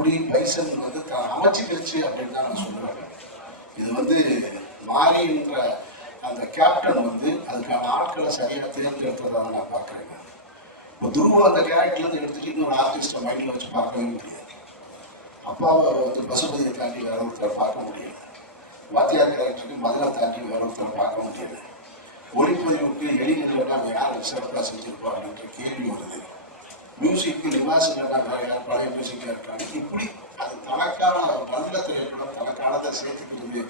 புலி பைசன் வந்து தான் அமைச்சிக்கிடுச்சு அப்படின்னு தான் நான் சொல்லுவேன். இது வந்து மாறின்ற அந்த கேப்டன் வந்து அதுக்கான ஆட்களை சரியாக தேர்ந்தெடுத்ததாக நான் பார்க்குறேன். இப்போ துருவம் அந்த கேரக்டர்லேருந்து எடுத்துட்டு இன்னொரு ஆர்டிஸ்ட்டை மைண்டில் வச்சு பார்க்கவே முடியாது. அப்பாவை வந்து பசுபதியை தாண்டி வேற ஒருத்தரை பார்க்க முடியாது. வாத்தியார் கேரக்டருக்கு மதுரை தாண்டி வேற ஒருத்தரை பார்க்க முடியாது. ஒளிப்பதிவுக்கு எளிநிலையில் நாங்கள் யார் சிறப்பாக செஞ்சிருப்போம் அப்படின்ற கேள்வி வருது. மியூசிக்கு ரிவாசில் நாங்கள் யார் பழைய மியூசிக்காக இருக்காங்க. இப்படி அது தனக்கான நல்ல திரைப்படம் தனக்கானதை சேர்த்துக்கிறது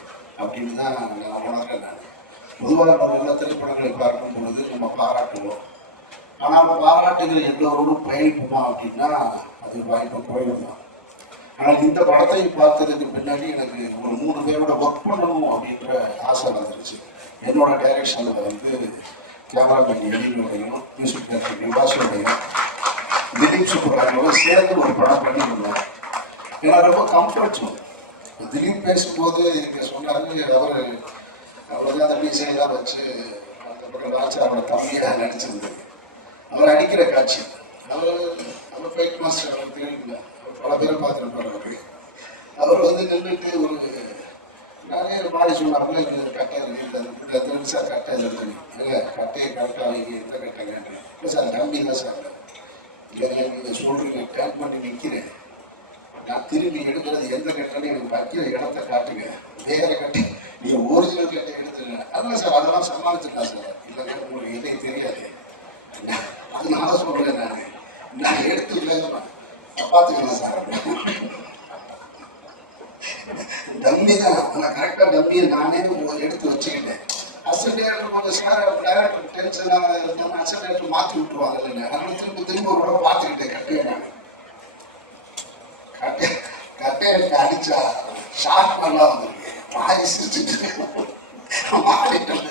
அப்படின்னு தான் நான் உணர்றேன். நான் பொதுவாக நம்ம நல்ல திரைப்படங்களை பார்க்கும் பொழுது நம்ம பாராட்டுவோம். ஆனால் பாராட்டுகள் எல்லோரோடும் பயணிப்போமா அப்படின்னா அது வாய்ப்பு குறையும் தான். ஆனால் இந்த படத்தை பார்த்ததுக்கு பின்னாடி எனக்கு ஒரு 3 பேரோட ஒர்க் பண்ணணும் அப்படின்ற ஆசை வந்துருச்சு. என்னோட டைரக்ஷனில் வந்து கேமராமேன் எலியோடையும் மியூசிக் டைரக்டர் நிவாசோடையும் திலீப் சுப்ராயோட சேர்ந்து ஒரு படம் பண்ணியிருந்தோம். ஏன்னா ரொம்ப கம்ஃபர்ட் ஜோன். திலீப் பேசும்போது எனக்கு சொன்னாரு, அவர் அந்த மீசையெல்லாம் வச்சு அந்த பக்கம் வாட்சி அவரோட தம்பியாக நடிச்சிருந்தது. அவர் அடிக்கிற காட்சி, அவர் ஃபைட் மாஸ்டர், அவருக்கு தெரியல, பல பேரை பார்த்துருப்பாரு. அவர் வந்து நின்றுட்டு ஒரு நிறைய மாதிரி சொன்னாப்புல கட்டாக இருக்கு சார், கட்டாக இருக்கு இல்லை கட்டையை கரெக்டாக வைங்க, எந்த கட்டை இல்லை சார் நம்பி தான் சார் இல்லை நீங்கள் சொல்கிறீங்க டேன் பண்ணி நிற்கிறேன், நான் திரும்பி எடுக்கிறது எந்த கட்டணம் எனக்கு வைக்கிற இடத்த காட்டுங்க, வேற கட்டை நீங்கள் ஒரிஜினல் கட்டை எடுத்துருங்க. அதெல்லாம் சார் அதெல்லாம் சமாளிச்சுக்கலாம் சார். இல்லைங்க உங்களுக்கு எதையும் தெரியாது, அதனால சொல்கிறேன் நான் எடுத்து இல்லைங்க பார்த்துக்கலாம் சார். டம்மி தான், ஆனால் கரெக்டாக டம்மியை நானே எடுத்து வச்சுக்கிட்டேன். அசன்டேரக்டர் கொஞ்சம் சார் டேரக்டர் டென்ஷனாக இருந்தாலும் அசன்டேரக்டர் மாற்றி விட்டுருவாங்க இல்லைங்க. அதனால திரும்ப ஒரு தடவை பார்த்துக்கிட்டேன் கட்டையை. நான் கட்டையை அடிச்சா ஷார்ட் நல்லா வந்திருக்கு, மாறி சிரிச்சுட்டு மாறிட்டேன்.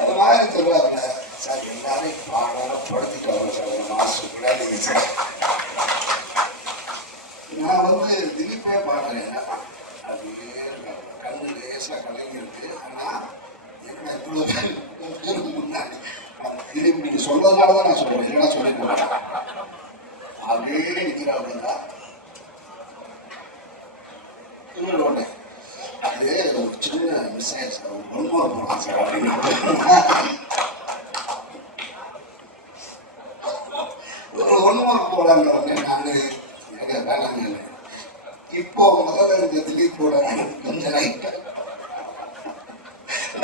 அது மாதிரி சொல்லுவாங்க சார், எல்லாரையும் படுத்திட்டு வரோம் சார், மாஸ்டர் விளையாடுங்க சார். நான் வந்து திலீப்பே பார்க்குறேன், அது கண்ணு லேசாக கலங்கி இருக்கு. ஆனால் என்ன இவ்வளோ பேருக்கு முன்னாடி திலீப் நீங்கள் சொல்றதுனால தான் நான் சொல்கிறேன், இல்லைன்னா சொல்லி போகிறேன். அப்படியே நிற்கிறாங்க இன்னொன்று. அது ஒரு சின்ன மிஸ் ஆயிடுச்சு, ரொம்ப போகலாம் சார் அப்படின்னு ஒரு 1 மார்க் போகலாங்க. நான் வேணாங்க. இப்போ முதல்ல இந்த திலீப்போட கொஞ்சம்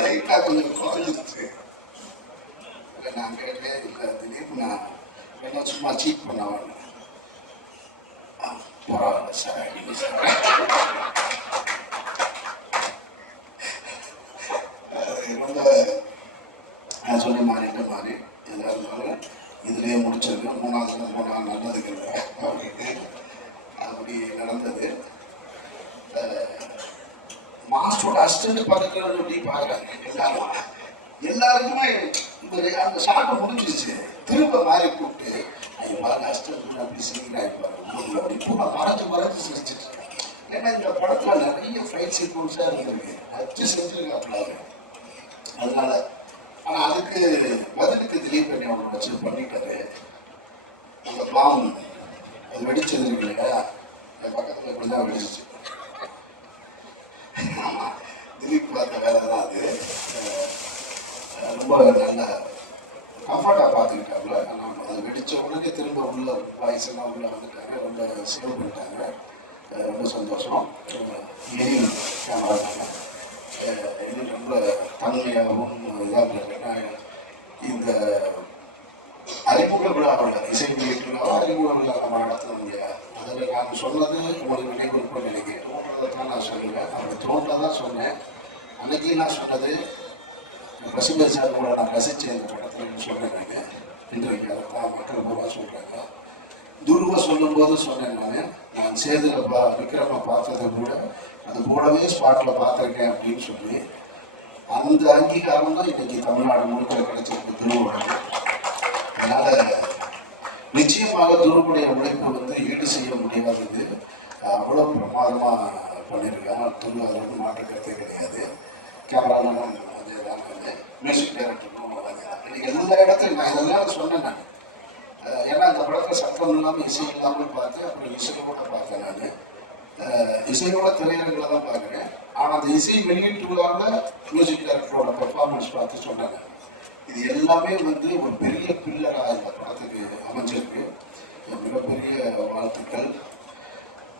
லைட்டா கொஞ்சம் குறைஞ்சிருச்சு. இல்லை நான் கேட்டேன், இல்லை திலீப் நான் என்ன சும்மா சீட் பண்ணவன். பரவாயில்ல சார் அடிங்க சார். ரொம்ப நான் சொன்ன மாதிரி இந்த மாதிரி எதாக இருந்தாலும் இதுலேயே முடிச்சிருக்கேன். 3வது போனால் நல்லதுக்கு இல்லை அப்படின்னு அப்படி நடந்தது. மாஸ்டரோட அசிஸ்டன்ட் பார்த்துக்கிறது அப்படி பார்க்குறாங்க எல்லாருக்குமே. அந்த ஷாட்டை முடிஞ்சிச்சு, திரும்ப மாறி கூப்பிட்டு பாருங்க அசிஸ்டன்ட் அப்படி சிரிக்கிறாங்க அப்படி இப்போ மறைச்சு சிரிச்சிட்டு. ஏன்னா இந்த படத்தில் நிறைய ஃபைட் சீக்வன்ஸாக இருந்திருக்கு, வச்சு செஞ்சுருக்காப்புல. அதனால ஆனால் அதுக்கு பதிலுக்கு திலீப் பண்ணி அவங்களை வச்சு பண்ணிட்டாரு. அந்த பாம் அது வெடிச்சது இருக்கு இல்லையா, என் பக்கத்தில் இப்படிதான் வெடிச்சிச்சு. ஆமாம், திலீப் பார்த்த வேலை தான் அது. ரொம்ப நல்ல கம்ஃபர்ட்டாக பார்த்துக்கிட்டாப்புல. ஆனால் அது வெடித்த உடனே திரும்ப உள்ள வாய்ஸ் எல்லாம் உள்ள வந்துட்டாங்க, ரொம்ப சேவ் பண்ணிட்டாங்க. ரொம்ப சந்தோஷம். மெயின் கேமரா இது ரொம்ப தன்மையாகவும் இதாக இருக்குன்னா இந்த அறிமுக விழாவில் இசை வெளியீட்டுலாம் அறிமுக விழா நம்ம நடத்த முடியாது. அதில் நான் சொன்னது உங்களுக்கு நினைவு நினைக்கிறேன். தோன்றதை தான் நான் சொல்லுவேன், அப்படி தோன்றதான் சொன்னேன். அன்னைக்கு நான் சொன்னது பசுமை சார் கூட நான் ரசித்தேன் இந்த படத்தில் சொன்னேன். இன்றைக்கு அதை தான் மக்கள் பூரா சொல்கிறாங்க. துருவ சொல்லும்போது சொன்னேன், நான் சேதுல விக்ரம பார்த்ததை கூட அது கூடவே ஸ்பாட்டில் பார்த்துருக்கேன் அப்படின்னு சொல்லி அந்த அங்கீகாரம் தான் இன்னைக்கு தமிழ்நாடு முழுக்க கிடைச்சிருக்கு துருவோட. அதனால நிச்சயமாக துருவுடைய உழைப்பு வந்து ஈடு செய்ய முடியாதது. அவ்வளோ பிரமாதமாக பண்ணியிருக்காங்க துரு, அது வந்து மாற்று கருத்தே கிடையாது. கேமராமேனும் அதே தான், மியூசிக் டைரக்டரும் அதே தான். எல்லா இடத்துலையும் நான் இதெல்லாம் சொன்னேன். நான் ஏன்னா அந்த படத்தில் சத்தம் இல்லாமல் இசை இல்லாமல் பார்த்தேன். அப்புறம் இசையோட பார்த்தேன். நான் இசையோட திரையரங்கில் தான் பார்க்குறேன். ஆனால் அந்த இசை வெளியீட்டு விழாவில் மியூசிக் டைரக்டரோட பெர்ஃபார்மன்ஸ் பார்த்து சொன்னாங்க, இது எல்லாமே வந்து ஒரு பெரிய பில்லராக இந்த படத்துக்கு அமைஞ்சிருக்கு. மிகப்பெரிய வாழ்த்துக்கள்.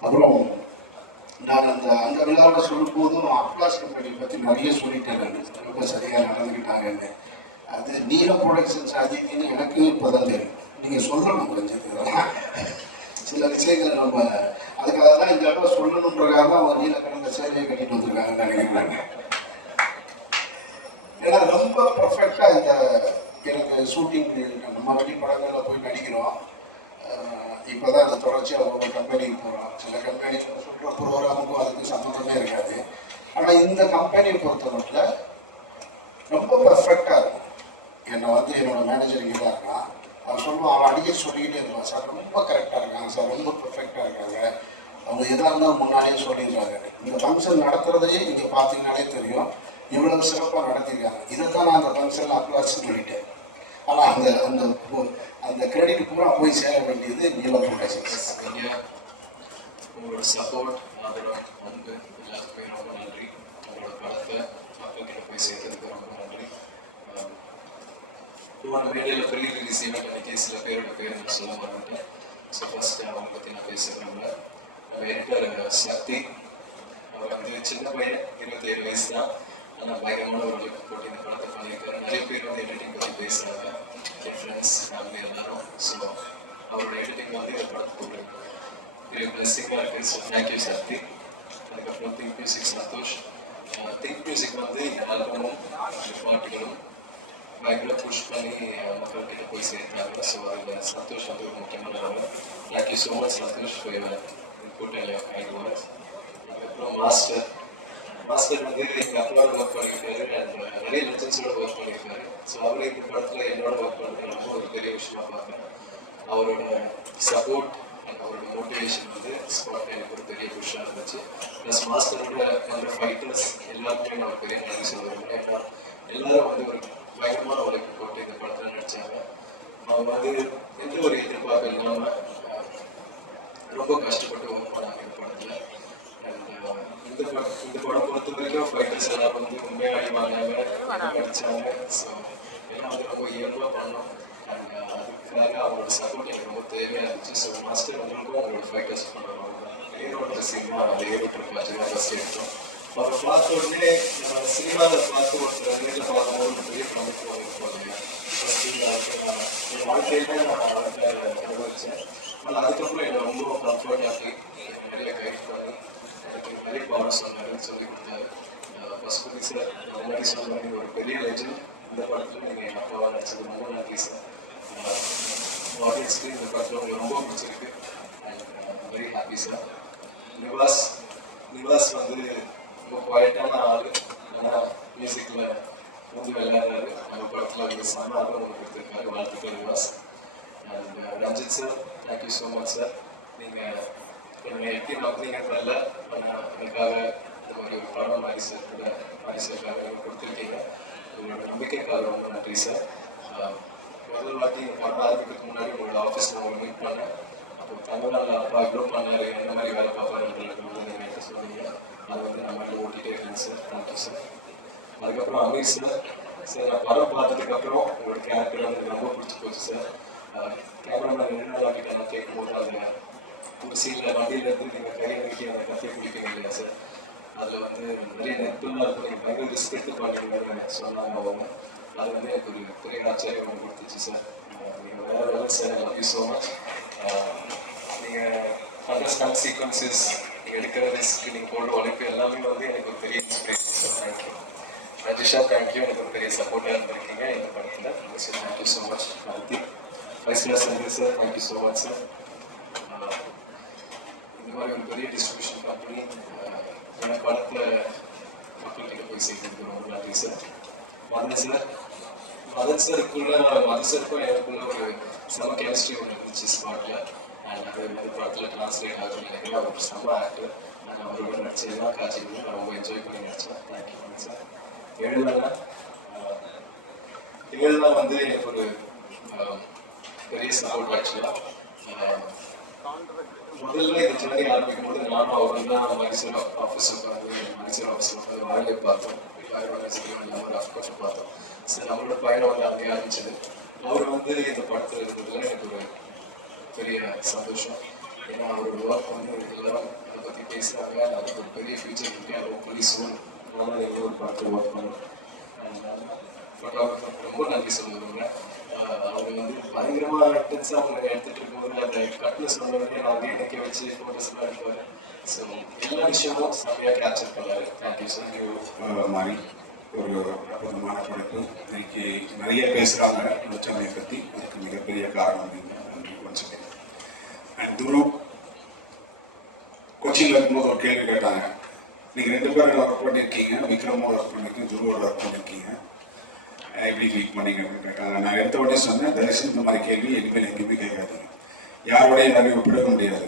அப்புறம் நான் அந்த விழாவில் சொல்லும் போதும் அப்ளாஸ் கம்பெனி பற்றி நிறைய சொல்லிட்டேன். ரொம்ப சரியாக நடந்துக்கிட்டாங்கன்னு. அது நீல ப்ரொடக்ஷன்ஸ் அதிகன்னு எனக்கு இப்போ தான் தெரியும். நீங்கள் சொல்லணும் ரஞ்சித், சில விஷயங்களை நம்ம அதுக்காக தான் இந்த இடத்துல சொல்லணுன்றக்காக தான் அவங்க நீல கடந்த சேவையை கட்டிட்டு வந்திருக்காங்கன்னு நினைக்கிறாங்க. ஏன்னா ரொம்ப பர்ஃபெக்டாக இந்த எனக்கு ஷூட்டிங் நம்ம வண்டி படங்களில் போய் நடிக்கிறோம். இப்போ தான் அந்த தொடர்ச்சியாக ஒவ்வொரு கம்பெனிக்கு போகிறோம். சில கம்பெனி சொல்கிற ப்ரோக்ராமுக்கும் அதுக்கு சம்மந்தமே இருக்காது. ஆனால் இந்த கம்பெனியை பொறுத்தவரையில் ரொம்ப பர்ஃபெக்டாக இருக்கும். என்னை வந்து என்னோட மேனேஜர் இங்கே தான் இருக்கான். அவன் சொல்லுவான், அவன் அடிக்கடி சொல்லிக்கிட்டே இருப்பான், சார் ரொம்ப கரெக்டாக இருக்காங்க சார், ரொம்ப பர்ஃபெக்டாக இருக்காங்க, அவங்க எதாக இருந்தாலும் முன்னாடியே சொல்லிடுறாங்க. இந்த ஃபங்க்ஷன் நடத்துறதையே நீங்கள் பார்த்தீங்கன்னாலே தெரியும் இவ்வளவு சிறப்பாக நடத்திருக்காங்க. இதைத்தான் நான் அந்த ஃபங்க்ஷனில் அப்ளாஸ்ன்னு சொல்லிட்டேன். ஆனால் அந்த அந்த அந்த கிரெடிட் பூரா போய் சேர வேண்டியது நீலம் ப்ரொடக்ஷன்ஸ். உங்களோட சப்போர்ட், ஆதரவு, அன்பு எல்லாத்துக்குமே ரொம்ப நன்றி. உங்களோட படத்தை மக்கள்கிட்ட போய் சேர்த்ததுக்கு ரொம்ப நன்றி. போன வேலையில் பெரிய ரிலீஸ் ஈவெண்ட் அன்றைக்கி சில பேரோட பேர் எனக்கு சொல்ல மாட்டேன். ஸோ ஃபர்ஸ்ட் அவங்க பற்றி நான் பேசுகிறேன்ல. நம்ம எடிட்டர் சக்தி, அவர் வந்து சின்ன பையன், 27 வயசு தான். ஆனால் பயங்கரமான ஒரு லுக் போட்டு இந்த படத்தை பண்ணியிருக்காரு. நிறைய பேர் வந்து எடிட்டிங் பற்றி பேசுகிறாங்க, என் ஃப்ரெண்ட்ஸ் ஃபேமிலி எல்லாரும். ஸோ அவரோட எடிட்டிங் வந்து இந்த படத்துக்கு ஒரு பிளெஸிங்காக இருக்குது. So thank you Sakthi. அதுக்கப்புறம் think music Santhosh. Think music வந்து இந்த ஆல்பமும் பாட்டுகளும் பயங்கர புஷ் பண்ணி மக்கள்கிட்ட போய் சேர்த்தாங்க. ஸோ அதில் சந்தோஷ் வந்து ஒரு முக்கியமான. Thank you so much Santhosh for your input and your kind words. அதுக்கப்புறம் மாஸ்டர் வந்து எங்கள் அப்பாவோட ஒர்க் பண்ணியிருக்காரு அண்ட் நிறைய லெஜன்ஸோட ஒர்க் பண்ணியிருக்காரு. ஸோ அவரே இந்த படத்தில் என்னோட ஒர்க் பண்ணுறது ரொம்ப ஒரு பெரிய விஷயமா பார்க்குறேன். அவரோட சப்போர்ட் அண்ட் அவரோட மோட்டிவேஷன் வந்து ஸ்பாட் எனக்கு ஒரு பெரிய புஷ்ஷாக இருந்துச்சு. ப்ளஸ் மாஸ்டரோட அந்த ஃபைட்டர்ஸ் எல்லாருக்குமே நான் ஒரு பெரிய நன்றி சொல்லுவேன். ஏன்னா எல்லாரும் வந்து ஒரு பயங்கரமான உழைப்பு போட்டு இந்த படத்தில் நடித்தாங்க. அவங்க வந்து எந்த ஒரு எதிர்பார்ப்பு இல்லாமல் ரொம்ப கஷ்டப்பட்டு ஒர்க் பண்ணாங்க இந்த படத்தில். இந்த படம் பொறுத்த வரைக்கும் ஃபைட்டர்ஸ் எல்லாம் வந்து உண்மையாக அடிவாங்க நடித்தாங்க. ஸோ எல்லாம் வந்து ரொம்ப இயல்பாக பண்ணோம். அண்ட் அதுக்காக அவங்களோட சப்போர்ட் எனக்கு ரொம்ப தேவையாக இருந்துச்சு. ஸோ மாஸ்டர் உங்களுக்கும் அவங்களோட ஃபைட்டர்ஸ் பண்ணுறோம். ஏரோட சினிமா அந்த ஏற்பட்டு ஃபஸ்ட் எடுத்தோம். அவரை பார்த்த உடனே சினிமாவில் பார்த்து ஒருத்தர் நேரில் பார்க்கும்போது ஒரு பெரிய கமிட்மெண்ட் இருக்கும் இல்லையா. என் வாழ்க்கையில நான் அனுபவித்தேன். ஆனால் அதுக்கப்புறம் என்னை ரொம்ப கம்ஃபர்டாகி நிறைய கைட் பண்ணி எனக்கு நிறைய பாடம் சொன்னார், சொல்லி கொடுத்தாரு. ஃபஸ்ட்டு சார் முன்னாடி சொன்னாங்க, நீங்கள் ஒரு பெரிய லெஜண்ட். இந்த படத்தில் நீங்கள் எங்கள் அப்பாவாக நடிச்சது ரொம்ப நன்றி சார். ஆடியன்ஸ்க்கு இந்த படத்தில் உங்களுக்கு ரொம்ப பிடிச்சிருக்கு and very happy sir. Nivas வந்து ரொம்ப குவாலிட்டான ஆள், ஆனால் மியூசிக்கில் வந்து விளையாடுறாரு. நம்ம படத்தில் வந்து செம்ம ஆர்வம் ஒன்று கொடுத்துருக்காரு. வாழ்த்துக்கள் Nivas. And Ranjith sir, thank you so much sir. நீங்கள் எப்படி நோக்கினீங்கன்றதில்ல, ஆனால் எனக்காக இந்த மாதிரி ஒரு படம் மாரிசருக்காக நீங்கள் கொடுத்துருக்கீங்க. உங்களோட நம்பிக்கைக்காக ரொம்ப நன்றி சார். முதல் வாட்டி படம் ஆரம்பிக்கிறதுக்கு முன்னாடி உங்களோட ஆஃபீஸில் ஒரு மீட் பண்ணேன். அப்போ தமிழ்நாட்டில் அப்பா இவ்வளோ பண்ணார், எந்த மாதிரி வேலை பார்ப்பாருன்றது வந்து நீங்கள் என்கிட்ட சொன்னீங்க. அது வந்து நம்ம ஓட்டிகிட்டே இருக்கேன் சார். Thank you sir. அதுக்கப்புறம் அமீர் சார், நான் படம் பார்த்ததுக்கப்புறம் உங்களோட கேரக்டர் வந்து எனக்கு ரொம்ப பிடிச்சி போச்சு சார். கேமராமேன் கிட்ட நான் கேட்கும்போது அந்த ஒரு சீனில் வண்டியிலேருந்து நீங்கள் கையை நோக்கி அந்த கத்தையை குடிப்பீங்க இல்லையா சார், அதில் வந்து நிறைய நெட்புல்லாக இருக்கும், நீங்கள் பயங்கர ரிஸ்க் எடுத்து பண்ணுறீங்கன்னு சொன்னாங்க அவங்க. அது வந்து எனக்கு ஒரு பெரிய ஆச்சரியம் ஒன்று கொடுத்துச்சு சார். நீங்கள் வேறு level sir. Love you so much. நீங்கள் அண்டர்ஸ்டாண்ட் சீக்வன்சஸ், நீங்கள் எடுக்கிற ரிஸ்க், நீங்கள் போடுற உழைப்பு எல்லாமே வந்து எனக்கு ஒரு பெரிய inspiration sir. Thank you. Rajisha, thank you. எனக்கு ஒரு பெரிய சப்போர்ட்டாக இருந்திருக்கீங்க இந்த படத்தில் sir. Thank you so much. Karthik, five star service sir. Thank you so much sir. இந்த மாதிரி ஒரு பெரிய டிஸ்ட்ரிபியூஷன் கம்பெனி என் படத்தை மக்கள்கிட்ட போய் சேர்த்துருக்கு ரொம்ப நன்றி சார். மதன் சாருக்கும் எனக்குள்ள ஒரு செம கெமிஸ்ட்ரி ஒன்று இருந்துச்சு ஸ்பாட்டில். அண்ட் அது வந்து படத்தில் டிரான்ஸ்லேட் ஆகுதுன்னு நினைக்கிறேன். ஒரு செம்ம ஆக்டர். நான் அவரோட நடிச்சதுலாம் காட்சிகளும் நான் ரொம்ப என்ஜாய் பண்ணி நடித்தேன். Thank you sir. எழுதலாம் வந்து எனக்கு ஒரு பெரிய சப்போர்ட் ஆக்சுவலாக. முதல்ல இந்த ஜேர்னி ஆரம்பிக்கும் போது நானும் அவரும் தான் மைசூர் ஆஃபீஸுக்கு வந்து மைசூர் ஆஃபீஸில் வந்து வேலையை பார்த்தோம். அஃப்கோர்ஸ் பார்த்தோம். சரி, நம்மளோட பயணம் வந்து அங்கே ஆரம்பிச்சது. அவர் வந்து இந்த படத்தில் இருந்ததுல எனக்கு ஒரு பெரிய சந்தோஷம். ஏன்னா அவரோட ஒர்க் வந்து எல்லாரும் அதை பற்றி பேசுகிறாங்க. அதுக்கு ஒரு பெரிய ஃபியூச்சர் இருக்கு. அது ரொம்ப சூன் நானும் எங்கே ஒரு படத்தில் ஒர்க் பண்ணேன். ஃபோட்டோகிராஃபர் ரொம்ப நன்றி சொல்ல விரும்புகிறேன். அவங்க வந்து பயங்கரமாக இன்டென்ஸாக அவங்க எடுத்துகிட்டு இருக்கும்போது அந்த கட்டில் சொன்னவரையும் நான் வந்து இணைக்க வச்சு ஃபோட்டோஸ்லாம் எடுப்பார். ஸோ எல்லா விஷயமும் செம்மையாக கேப்சர் பண்ணார். Thank you sir. மாதிரி ஒரு அற்புதமான படைப்பு. இன்னைக்கு நிறைய பேசுகிறாங்க சென்னையை பற்றி. அதுக்கு மிகப்பெரிய காரணம் அப்படின்னு நன்றி வச்சுக்கேன். அண்ட் துரு கொச்சியில் இருக்கும்போது ஒரு கேள்வி கேட்டாங்க. நீங்கள் 2 பேரும் ஒர்க் பண்ணியிருக்கீங்க, விக்ரமோட ஒர்க் பண்ணியிருக்கீங்க, துருவோட ஒர்க் பண்ணியிருக்கீங்க, எப்படி ஃபீல் பண்ணீங்க அப்படின்னு கேட்டாங்க. நான் எடுத்த உடனே சொன்னேன், தயவுசெய்து இந்த மாதிரி கேள்வி இனிமேல் எங்கேயுமே கேட்காதீங்க. யாரோடைய யாரையும் ஒப்பிட முடியாது.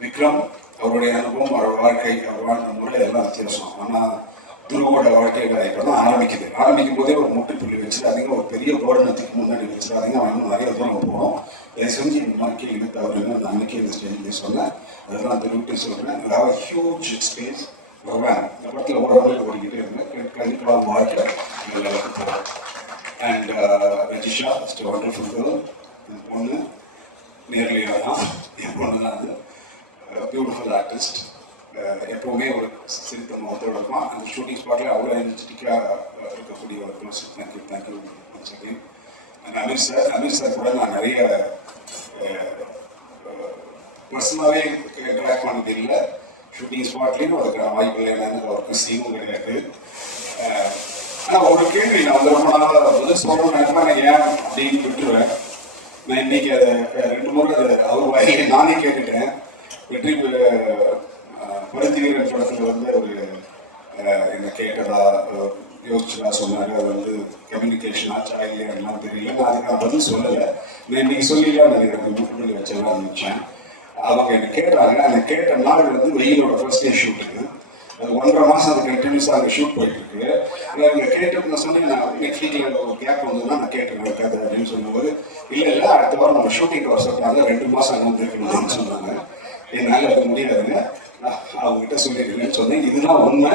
விக்ரம் அவருடைய அனுபவம், அவர் வாழ்க்கை, அவர் வாழ்ந்த முறை எல்லாம் வித்தியாசம். ஆனால் துருவோட வாழ்க்கையில் இப்போ தான் ஆரம்பிக்குது. ஆரம்பிக்கும் போதே ஒரு முட்டுப்புள்ளி வச்சு அதிகம் ஒரு பெரிய போர்டனத்துக்கு முன்னாடி வச்சு அதிகம் அவன் நிறைய தூரம் போகிறோம். இதை செஞ்சு இந்த மாதிரி கேள்வி தவறுன்னு நான் அன்னைக்கு இந்த ஸ்டேஜ்லேயே சொன்னேன். அதெல்லாம் திருவிட்டு சொல்கிறேன். அதாவது ஹியூஜ் ஸ்பேஸ் வருவேன். இந்த படத்தில் ஓரளவு ஓடிக்கிட்டே இருந்தேன். கண்டிப்பாக வாழ்க்கை இந்த லெவலுக்கு போகிறேன். And Rajisha is wonderful girl. என் பொண்ணு நேர்லியாக தான், என் பொண்ணு தான் அது. Beautiful artist. எப்போவுமே ஒரு சிரித்த முகத்தோடு இருக்கும். அந்த ஷூட்டிங் ஸ்பாட்டில் அவ்வளோ எனர்ஜெட்டிக்காக இருக்கக்கூடிய ஒரு process. Thank you once again. And Ameer sir கூட நான் நிறைய பர்சனலாகவே இன்ட்ராக்ட் பண்ணது இல்லை. ஷூட்டிங் ஸ்பாட்லேயும் அதுக்கான வாய்ப்பு இல்லை. எனக்கு அவருக்கு சீனும் கிடையாது. ஆனால் ஒரு கேள்வி நான் வந்து ரொம்ப நாளாக வந்து சொல்லணும்னு நினைப்பேன். நான் ஏன் அப்படின்னு விட்டுருவேன். நான் இன்னைக்கு அதை 2 முறை அவர் வாயிலே நானே கேட்டுட்டேன். வெற்றி பருத்தி வீரன் படத்தில் வந்து ஒரு என்ன கேட்டதா யோசிச்சுனா சொன்னார். அது வந்து கம்யூனிகேஷன் ஆச்சா இல்லையா எல்லாம் தெரியல. நான் அதுக்கான பதில் சொல்லலை. நான் இன்னைக்கு சொல்லிடலாம் நினைக்கிறேன். முட்டுப்பள்ளி வச்செல்லாம் ஆரம்பித்தேன். அவங்க என்னை கேட்டாங்க. அந்த கேட்ட நாள் வந்து வெயிலோட ஃபர்ஸ்ட் டே ஷூட்டுக்கு. அது 1.5 மாதம் அது கண்டினியூஸாக அங்கே ஷூட் போயிட்டுருக்கு. இங்கே கேட்டு நான் சொன்னேன், நான் நெக்ஸ்ட் வீக்கில் ஒரு கேப் வந்ததுன்னா நான் கேட்டுருக்கேன் இருக்காது அப்படின்னு சொல்லும்போது, இல்லை அடுத்த வாரம் நம்ம ஷூட்டிங் வர சொல்கிறாங்க, 2 மாதம் அங்கே வந்துருக்கணும்னு சொன்னாங்க. என்னால் அது முடியாதுங்க, அவங்ககிட்ட சொல்லியிருக்கேன்னு சொன்னேன். இதுதான் உண்மை.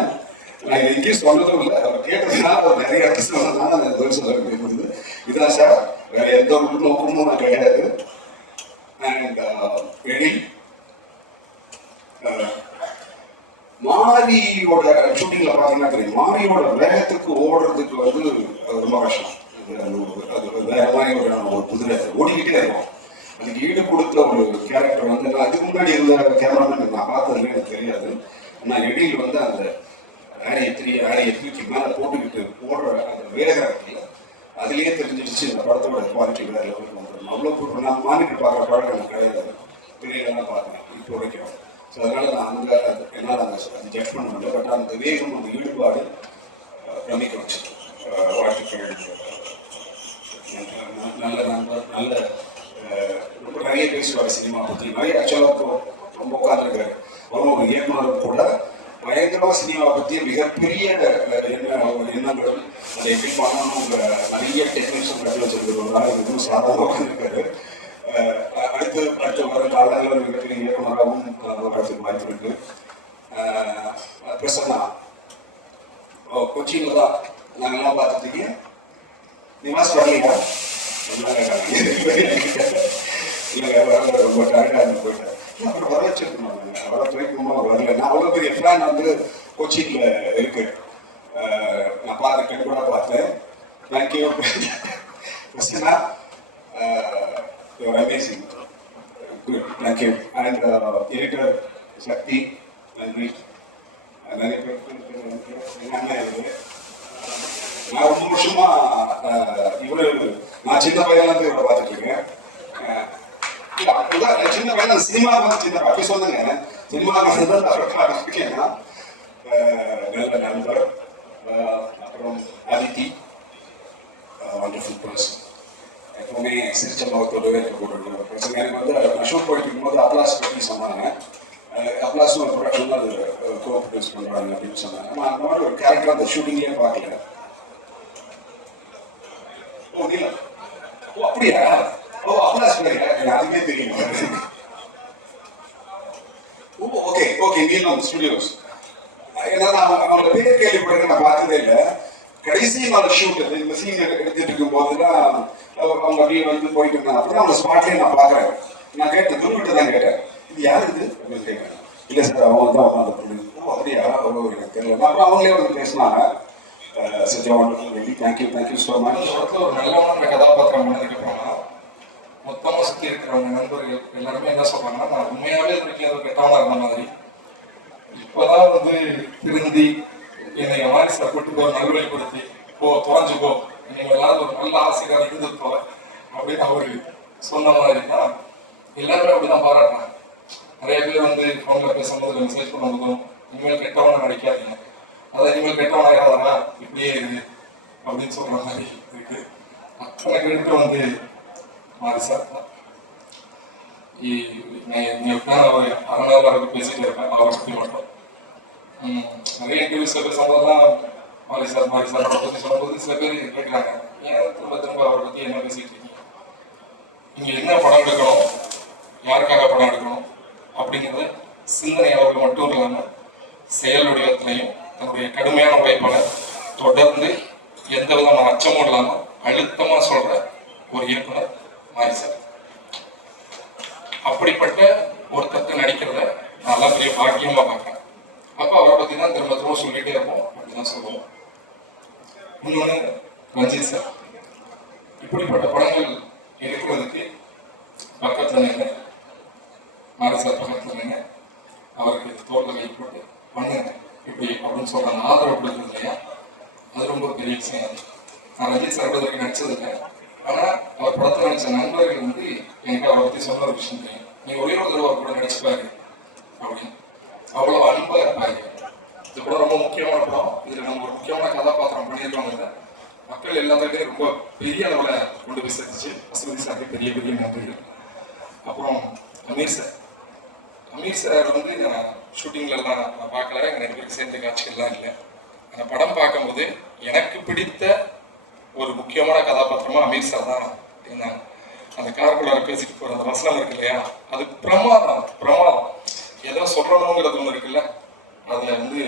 நான் இது எங்கேயும் சொன்னதும் இல்லை. அவர் கேட்டதுனால அவர் நிறைய இடத்துல சொன்னதுனால நான் பதில் சொல்ல வேண்டியது இதுதான் சார். வேற எந்த ஒரு நோக்கமும் நான் கிடையாது. அண்ட் எழில் மாரியோட ஷூட்டிங்ல பாத்தீங்கன்னா தெரியும், மாரியோட வேகத்துக்கு ஓடுறதுக்கு வந்து ரொம்ப கஷ்டம். அது வேற மாதிரி ஒரு புதுரை ஓடிக்கிட்டே இருக்கும். அதுக்கு ஈடு கொடுத்த ஒரு கேரக்டர் வந்து அதுக்கு முன்னாடி இருந்த கேமராமேன் நான் பார்த்ததுல எனக்கு தெரியாது. ஆனால் எழில் வந்து அந்த ஆரியத்துக்கு மேலே போட்டுக்கிட்டு போடுற அந்த வேகம் இருக்குல்ல, அதுலேயே தெரிஞ்சிடுச்சு இந்த படத்தோட குவாலிட்டி வேற லெவலுக்கு வந்துடும். அவ்வளோ நான் மானிட்டர் பார்க்குற பழக்கம் எனக்கு கிடையாது. பெரியலாம் பார்க்குறேன் இப்போ வரைக்கும். ஸோ அதனால நான் அங்கே என்னால் அந்த ஜட்ஜ் பண்ண முடியல. பட் அந்த வேகம், அந்த ஈடுபாடு பிரமிக்க வச்சு. வாழ்த்துக்கள். நல்ல நண்பர், நல்ல ரொம்ப நிறைய பேசுவார் சினிமா பற்றி. நிறைய ஆக்சுவலாக ரொம்ப உட்காந்துருக்காரு. ஒரு இயக்குனர் கூட பயங்கரமாக சினிமாவை பற்றி மிகப்பெரிய எண்ணங்கள், அதை எப்படி பண்ணணும், நிறைய டெக்னிக்ஸும் கட்டி வச்சிருக்கிறவங்க இன்னும் சாதாரணமாக உட்காந்துருக்காரு. அடுத்து வர காலங்களில் மிகப்பெரிய இயக்குனராகவும் வரதுக்கு வாய்ப்பு இருக்கு. பிரசன்னா கொச்சியில் தான் நாங்கள்லாம் பார்த்துட்டீங்க. நிவாஸ் வரலையா? இல்லைங்க, ரொம்ப டயர்டாக போயிட்டேன். அப்புறம் வர வச்சிருக்கணும். அவரை துவைக்கணுமா வரல. நான் அவ்வளோ பெரிய ஃபேன் வந்து கொச்சியில் இருக்கு. நான் பார்த்துருக்கேன், கூட பார்த்தேன். Thank you Prasanna. You're amazing. Good. Thank you. And editor Shakti, நன்றி. நிறைய பேர் நான் ரொம்ப வருஷமா நான் சின்ன பையன்லேருந்து இவரை பார்த்துட்டு இருக்கேன். சின்ன பையன் சினிமா வந்து சின்ன அப்படி சொல்லுங்க. சினிமா இருக்கேன். நல்ல நண்பர். அப்புறம் அதித்தி, வண்டர்ஃபுல் பர்சன். எப்பவுமே சிரிச்ச முகத்தோடவே இருக்கக்கூடிய ஒரு பர்சன். எனக்கு வந்து நான் ஷூட் போயிட்டு இருக்கும்போது அப்ளாஸ் பற்றி சொன்னாங்க. அப்ளாஸும் ஒரு ப்ரொடக்ஷன் அது கோ ப்ரொடியூஸ் பண்ணுறாங்க அப்படின்னு சொன்னாங்க. நான் அந்த மாதிரி ஒரு கேரக்டர் அந்த ஷூட்டிங்லேயே பார்க்கல. ஓ இல்லை, ஓ அப்படியா? ஓ அப்ளாஸ் பேர் எனக்கு அதுவே தெரியும். ஓகே நீலம் ஸ்டுடியோஸ். ஏன்னா நான் அவங்களோட பேர் கேள்விப்பட்டு நான் பார்த்ததே இல்லை. கடைசி நாள் ஷூட் இந்த சீன் எடுத்துட்டு இருக்கும் போதுதான் அவங்க அப்படியே வந்து போயிட்டு இருந்தாங்க. அப்புறம் அந்த ஸ்பாட்லேயே நான் பார்க்குறேன். நான் கேட்டேன், துருவிட்டு தான் கேட்டேன், இது யார் இது அப்படின்னு கேட்குறேன். இல்லை சார் அவங்க தான் உட்காந்து பண்ணி. ஓ அப்படியா, அவ்வளோ எனக்கு தெரியல. அப்புறம் அவங்களே வந்து பேசினாங்க. Such a wonderful lady. Thank you so much. இந்த படத்தில் ஒரு நல்லவன கதாபாத்திரம் பண்ணதுக்கு அப்புறமா மொத்தமாக சுற்றி இருக்கிறவங்க நண்பர்கள் எல்லாருமே என்ன சொல்றாங்கன்னா, நான் உண்மையாகவே இருக்கேன் ஒரு கெட்டவனாக இருந்த மாதிரி, இப்போதான் வந்து திருந்தி என்னை மாதிரி சார் கூட்டு போய் நல்வழிப்படுத்தி தொலைஞ்சுக்கோ, நீங்கள் எல்லாரும் ஒரு நல்ல ஆசைக்காக இருந்து போல அப்படின்னு அவரு சொன்ன மாதிரி தான் எல்லாருமே அப்படிதான் பாராட்டினாங்க. நிறைய பேர் வந்து ஃபோனில் பேசும்போது மெசேஜ் பண்ணும்போதும் இனிமேல் கெட்டவனை நடிக்காதீங்க, அதான் இனிமேல் கெட்டவனா யாரா இப்படியே இருக்கு அப்படின்னு சொல்ற மாதிரி இருக்கு. அத்தனை கிரெடிட் வந்து மாறி சார் தான். ஒரு அரை நாள் வரைக்கும் பேசிட்டு இருப்பேன் அவரை பற்றி மட்டும். நிறைய இன்டர்வியூஸ்ல பேசும்போதெல்லாம் மாறி சார் பற்றி சொல்லும்போது சில பேர் கேட்குறாங்க, ஏன் திரும்ப திரும்ப அவரை பற்றி என்ன பேசிட்டு இருக்கீங்க, நீங்க என்ன படம் எடுக்கணும், யாருக்காக படம் எடுக்கணும் அப்படிங்கிறத சிந்தனை அளவில் மட்டும் இல்லாமல் செயல் வடிவத்திலையும் தன்னுடைய கடுமையான உழைப்பால தொடர்ந்து எந்த விதமான அச்சமும் இல்லாமல் அழுத்தமா சொல்ற ஒரு இயக்குனர் மாறி சார். அப்படிப்பட்ட ஒருத்தத்தை நடிக்கிறத நல்லா பெரிய பாக்கியமா பார்க்கிறேன். அப்போ அவரை பத்தி தான் திரும்ப திரும்ப சொல்லிட்டே இருப்போம் அப்படிதான் சொல்லுவோம். இன்னொன்று ரஞ்சித் சார், இப்படிப்பட்ட படங்கள் எடுக்கிறதுக்கு பக்கத்துல நின்று மாறி சார் பக்கத்துல நின்று அவருக்கு தோல்ல கை போட்டு பண்ணுங்க இப்படி அப்படின்னு சொல்றாங்க, ஆதரவு கொடுக்குறது இல்லையா, அது ரொம்ப பெரிய விஷயம். நான் ரஞ்சித் சார் வரைக்கும் நடிச்சது இல்லை, ஆனா அவர் படத்தில் நடிச்ச நண்பர்கள் வந்து எனக்கு அவரை பத்தி சொன்ன ஒரு விஷயம் தெரியும், நீங்க ஒரே ஒரு தடவை கூட நடிச்சுப்பாரு அப்படின்னு, அவ்வளவு அன்பா இருப்பாரு. இது கூட ரொம்ப முக்கியமான படம், இதுல நம்ம ஒரு முக்கியமான கதாபாத்திரம் பண்ணியிருக்கோங்க. மக்கள் எல்லாத்தையுமே ரொம்ப பெரிய அளவில் கொண்டு போய் சேர்த்துச்சு. வசதி சாருக்கு பெரிய பெரிய நன்றிகள். அப்புறம் அமீர் சார் வந்து நான் ஷூட்டிங்லாம் நான் பார்க்கல, எங்கள் ரெண்டு பேருக்கு சேர்ந்த காட்சிகள்லாம் இல்லை. அந்த படம் பார்க்கும்போது எனக்கு பிடித்த ஒரு முக்கியமான கதாபாத்திரமா அமீர் சார் தான் இருந்தாங்க. அந்த காருக்குள்ளார பேசிட்டு போகிற அந்த வசனம் இருக்கு இல்லையா, அது பிரமாதம். ஏதோ சொல்லணுங்கிறது ஒன்று இருக்குல்ல, அதில் வந்து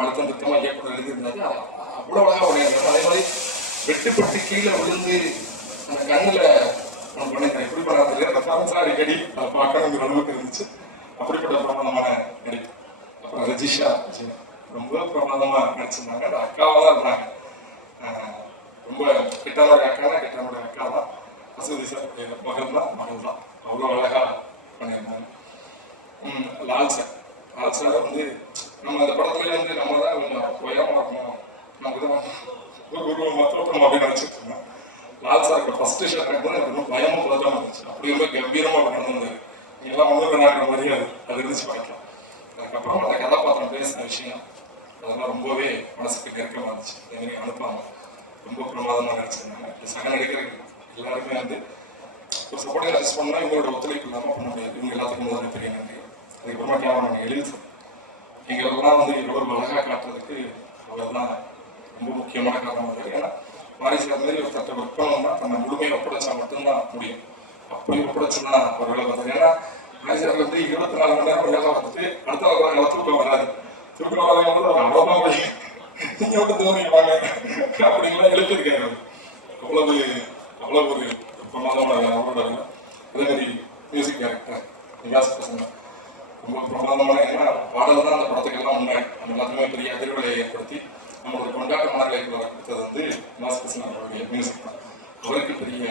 அழுத்தம் திட்டமாக இயக்குனர் எழுதியிருந்தாரு. அவ்வளோ அழகாக பண்ணியிருந்தாரு. அதே மாதிரி வெட்டுப்பட்டு கீழே விழுந்து அந்த கண்ணில் நான் பண்ணிக்கிறேன், எப்படி பண்ணாது அந்த ஃபேன்ஸாக அடிக்கடி அதை பார்க்கணுங்கிற அளவுக்கு இருந்துச்சு. அப்படிப்பட்ட பிரமாதமான நடிப்பு. அப்புறம் ரஜிஷா ரொம்ப பிரமாதமாக நடிச்சிருந்தாங்க. அந்த அக்காவாக தான் இருந்தாங்க. ரொம்ப கிட்டானோட அக்கா தான். வசதி சார் மகள் தான். அவ்வளோ அழகாக பண்ணியிருந்தாங்க. லால் சார் வந்து நம்ம அந்த படத்துல வந்து நம்ம தான் கொஞ்சம் உயரமாக இருக்கணும், நமக்கு தான் ஒரு மத்தோட்டம் அப்படின்னு நினச்சிட்டு இருந்தோம். லால் சாருக்கு ஃபர்ஸ்ட் ஷாட் எடுத்து எனக்கு ரொம்ப பயமும் பதட்டமாக இருந்துச்சு. அப்படி ரொம்ப கம்பீரமாக நடந்திருந்தாரு. எல்லாம் முன்னூறு நாட்டுற மாதிரியே அது இருந்துச்சு பார்க்கலாம். அதுக்கப்புறம் அந்த கதாபாத்திரம் பேசின விஷயம் அதெல்லாம் ரொம்பவே மனசுக்கு நெருக்கமாக இருந்துச்சு. எங்கேயும் அனுப்பாமல் ரொம்ப பிரமாதமாக நடிச்சிருந்தாங்க. சக நடிகர்கள் எல்லாருமே வந்து ஒரு சப்போர்ட்டிங் அரெஸ்ட் பண்ணால் இவங்களோட ஒத்துழைப்பு இல்லாமல் பண்ண முடியாது. இவங்க எல்லாத்துக்கும் முதல்ல பெரிய நன்றி. அதுக்கப்புறமா கேமரா எழுதி எங்களெல்லாம் வந்து எவ்வளோ அழகாக காட்டுறதுக்கு அவர் தான் ரொம்ப முக்கியமான காரணமாக இருக்குது. ஏன்னா மாறி சார் மாதிரி ஒரு தட்டை ஒர்க் பண்ணணும்னா தன்னை முழுமையை ஒப்படைச்சா மட்டும்தான் முடியும். அப்படி ஒப்படைச்சுன்னா ஒரு வேலை பார்த்தது. ஏன்னா மாறி சார் வந்து 24 மணி நேரம் வேலை பார்த்துட்டு அடுத்த நாள் தூக்கம் வராது. தூக்கம் வராது அவ்வளோதான் போய் நீங்கள் மட்டும் தூங்க வாங்க அப்படின்லாம் எழுப்பியிருக்காரு. அவ்வளோ ஒரு பிரமாதமான அவரோட. அதே மாதிரி மியூசிக் டைரக்டர் நிகாஸ் பசங்க ரொம்ப பிரமாதமான, ஏன்னா பாடல் தான் அந்த படத்துக்கெல்லாம் முன்னாடி நம்ம எல்லாத்துக்குமே பெரிய அதிர்வலை ஏற்படுத்தி நம்மளோட கொண்டாட்ட மாநிலை கொடுத்தது வந்து நிகாஸ் பசங்க அவருடைய மியூசிக் தான். அவருக்கு பெரிய